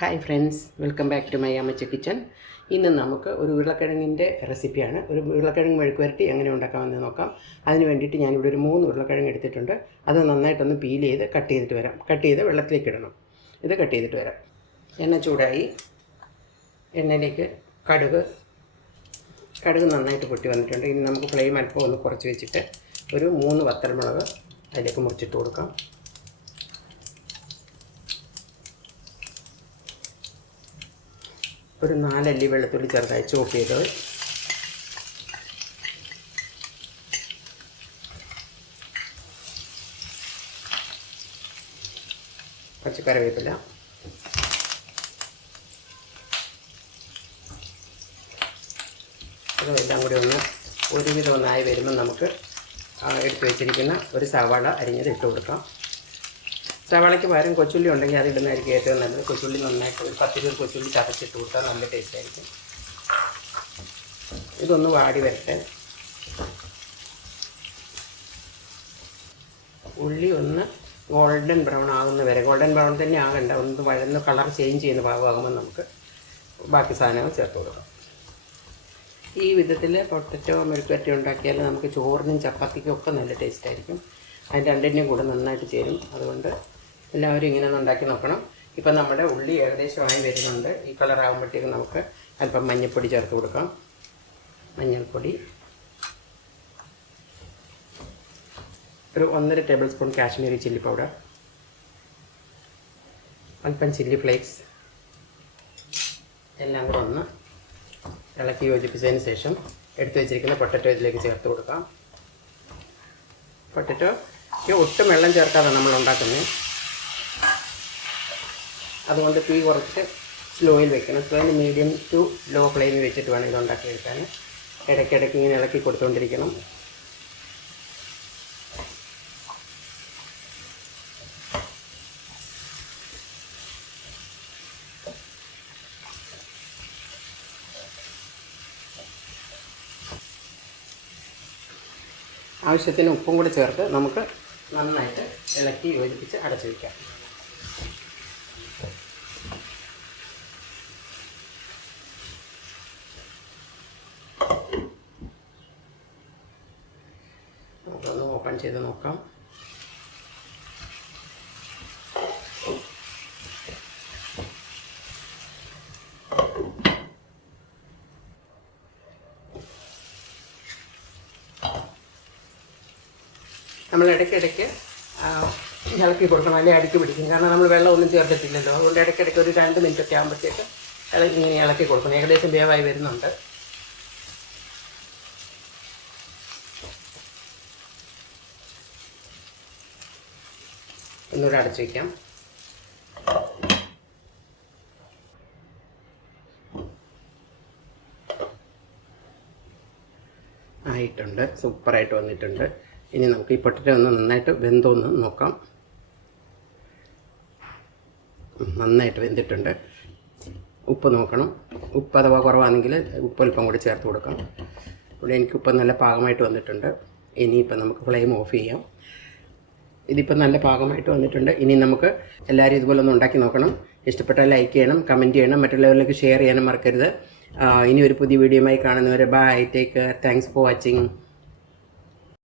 Hi friends, welcome back to my Ammachi kitchen. ഇന്ന് നമുക്ക് ഒരു ഉരുളക്കിഴങ്ങിൻ്റെ റെസിപ്പിയാണ്. ഒരു ഉരുളക്കിഴങ്ങ് മെഴുക്ക് വരട്ടി എങ്ങനെ ഉണ്ടാക്കാമെന്ന് നോക്കാം. അതിന് വേണ്ടിയിട്ട് ഞാനിവിടെ ഒരു 3 ഉരുളക്കിഴങ്ങ് എടുത്തിട്ടുണ്ട്. അത് നന്നായിട്ടൊന്ന് പീൽ ചെയ്ത് കട്ട് ചെയ്തിട്ട് വരാം. കട്ട് ചെയ്ത് വെള്ളത്തിലേക്ക് ഇടണം. ഇത് കട്ട് ചെയ്തിട്ട് വരാം. എണ്ണ ചൂടായി. എണ്ണയിലേക്ക് കടുക് നന്നായിട്ട് പൊട്ടി വന്നിട്ടുണ്ട്. ഇനി നമുക്ക് ഫ്ലെയിം അല്പം ഒന്ന് കുറച്ച് വെച്ചിട്ട് ഒരു 3 വത്തൽമുളക് അതിലേക്ക് മുറിച്ചിട്ട് കൊടുക്കാം. ഒരു 4 അല്ലി വെളുത്തുള്ളി ചെറുതായി ചോപ്പ് ചെയ്തത്, പച്ചക്കറിവേപ്പില, അതെല്ലാം കൂടി ഒരുവിധം ഒന്നായി വരുമ്പോൾ നമുക്ക് എടുത്തു വെച്ചിരിക്കുന്ന ഒരു സവാള അരിഞ്ഞത് ഇട്ട് കൊടുക്കാം. സവാളയ്ക്ക് പകരം കൊച്ചുള്ളി ഉണ്ടെങ്കിൽ അതിടുന്നതായിരിക്കും ഏറ്റവും നല്ലത്. കൊച്ചുള്ളി നന്നായിട്ട് ഒരു 10-20 കൊച്ചുള്ളി ചതച്ചിട്ട് കൊടുത്താൽ നല്ല ടേസ്റ്റ് ആയിരിക്കും. ഇതൊന്ന് വാടി വരട്ടെ. ഉള്ളി ഒന്ന് ഗോൾഡൻ ബ്രൗൺ ആകുന്ന വരെ, ഗോൾഡൻ ബ്രൗൺ തന്നെ ആകണ്ട, ഒന്ന് വഴന്ന് കളർ ചേഞ്ച് ചെയ്യുന്ന ഭാഗമാകുമ്പോൾ നമുക്ക് ബാക്കി സാധനങ്ങൾ ചേർത്ത് കൊടുക്കാം. ഈ വിധത്തിൽ പൊട്ടറ്റോ മെഴുക്ക് വരട്ടി ഉണ്ടാക്കിയാൽ നമുക്ക് ചോറിനും ചപ്പാത്തിക്കും ഒക്കെ നല്ല ടേസ്റ്റ് ആയിരിക്കും. അതിന് രണ്ടിൻ്റെയും കൂടെ നന്നായിട്ട് ചേരും. അതുകൊണ്ട് എല്ലാവരും ഇങ്ങനെ ഒന്ന് ഉണ്ടാക്കി നോക്കണം. ഇപ്പം നമ്മുടെ ഉള്ളി ഏകദേശമായി വരുന്നുണ്ട്. ഈ കളറാകുമ്പോഴത്തേക്കും നമുക്ക് അല്പം മഞ്ഞൾപ്പൊടി ചേർത്ത് കൊടുക്കാം. മഞ്ഞൾപ്പൊടി, ഒരു 1.5 table spoon Kashmiri chilli powder, അല്പം ചില്ലി ഫ്ലേക്സ്, എല്ലാം കൂടെ ഒന്ന് ഇളക്കി യോജിപ്പിച്ചതിന് ശേഷം എടുത്തു വെച്ചിരിക്കുന്ന പൊട്ടറ്റോ ഇതിലേക്ക് ചേർത്ത് കൊടുക്കാം. പൊട്ടറ്റോയ്ക്ക് ഒട്ടും വെള്ളം ചേർക്കാതെ നമ്മൾ ഉണ്ടാക്കുന്നത്. അതുകൊണ്ട് തീ കുറച്ച് സ്ലോയിൽ വെക്കണം. സ്ലോയിൽ മീഡിയം ടു ലോ ഫ്ലെയിമിൽ വെച്ചിട്ട് വേണം ഇത് ഉണ്ടാക്കിയെടുക്കാൻ. ഇടയ്ക്കിടയ്ക്ക് ഇങ്ങനെ ഇളക്കി കൊടുത്തുകൊണ്ടിരിക്കണം. ആവശ്യത്തിന് ഉപ്പും കൂടി ചേർത്ത് നമുക്ക് നന്നായിട്ട് ഇളക്കി യോജിപ്പിച്ച് അടച്ചു വയ്ക്കാം. നമുക്കൊന്ന് ഓപ്പൺ ചെയ്ത് നോക്കാം. നമ്മൾ ഇടയ്ക്കിടയ്ക്ക് ഇളക്കി കൊടുക്കണം, അല്ലെങ്കിൽ അടിക്ക് പിടിക്കും. കാരണം നമ്മൾ വെള്ളമൊന്നും ചേർത്തിട്ടില്ലല്ലോ. അതുകൊണ്ട് ഇടയ്ക്കിടയ്ക്ക് ഒരു 2 മിനിറ്റൊക്കെ ആകുമ്പോഴത്തേക്ക് ഇങ്ങനെ ഇളക്കി കൊടുക്കണം. ഏകദേശം വേവായി വരുന്നുണ്ട്. ഒന്നുകൂടെ അടച്ചു വയ്ക്കാം. ആയിട്ടുണ്ട്, സൂപ്പറായിട്ട് വന്നിട്ടുണ്ട്. ഇനി നമുക്ക് ഈ പൊട്ടറ്റോ ഒന്ന് നന്നായിട്ട് വെന്തോന്ന് നോക്കാം. നന്നായിട്ട് വെന്തിട്ടുണ്ട്. ഉപ്പ് നോക്കണം. ഉപ്പ് അഥവാ കുറവാണെങ്കിൽ ഉപ്പ് അല്പം കൂടി ചേർത്ത് കൊടുക്കാം. ഇവിടെ എനിക്ക് ഉപ്പ് നല്ല പാകമായിട്ട് വന്നിട്ടുണ്ട്. ഇനിയിപ്പം നമുക്ക് ഫ്ലെയിം ഓഫ് ചെയ്യാം. ഇതിപ്പോൾ നല്ല പാകമായിട്ട് വന്നിട്ടുണ്ട്. ഇനി നമുക്ക് എല്ലാവരും ഇതുപോലെ ഒന്ന് ഉണ്ടാക്കി നോക്കണം. ഇഷ്ടപ്പെട്ടാൽ ലൈക്ക് ചെയ്യണം, കമൻറ്റ് ചെയ്യണം, മറ്റുള്ളവരിലേക്ക് ഷെയർ ചെയ്യാനും മറക്കരുത്. ഇനി ഒരു പുതിയ വീഡിയോയുമായി കാണുന്നവരെ bye, take care, thanks for watching.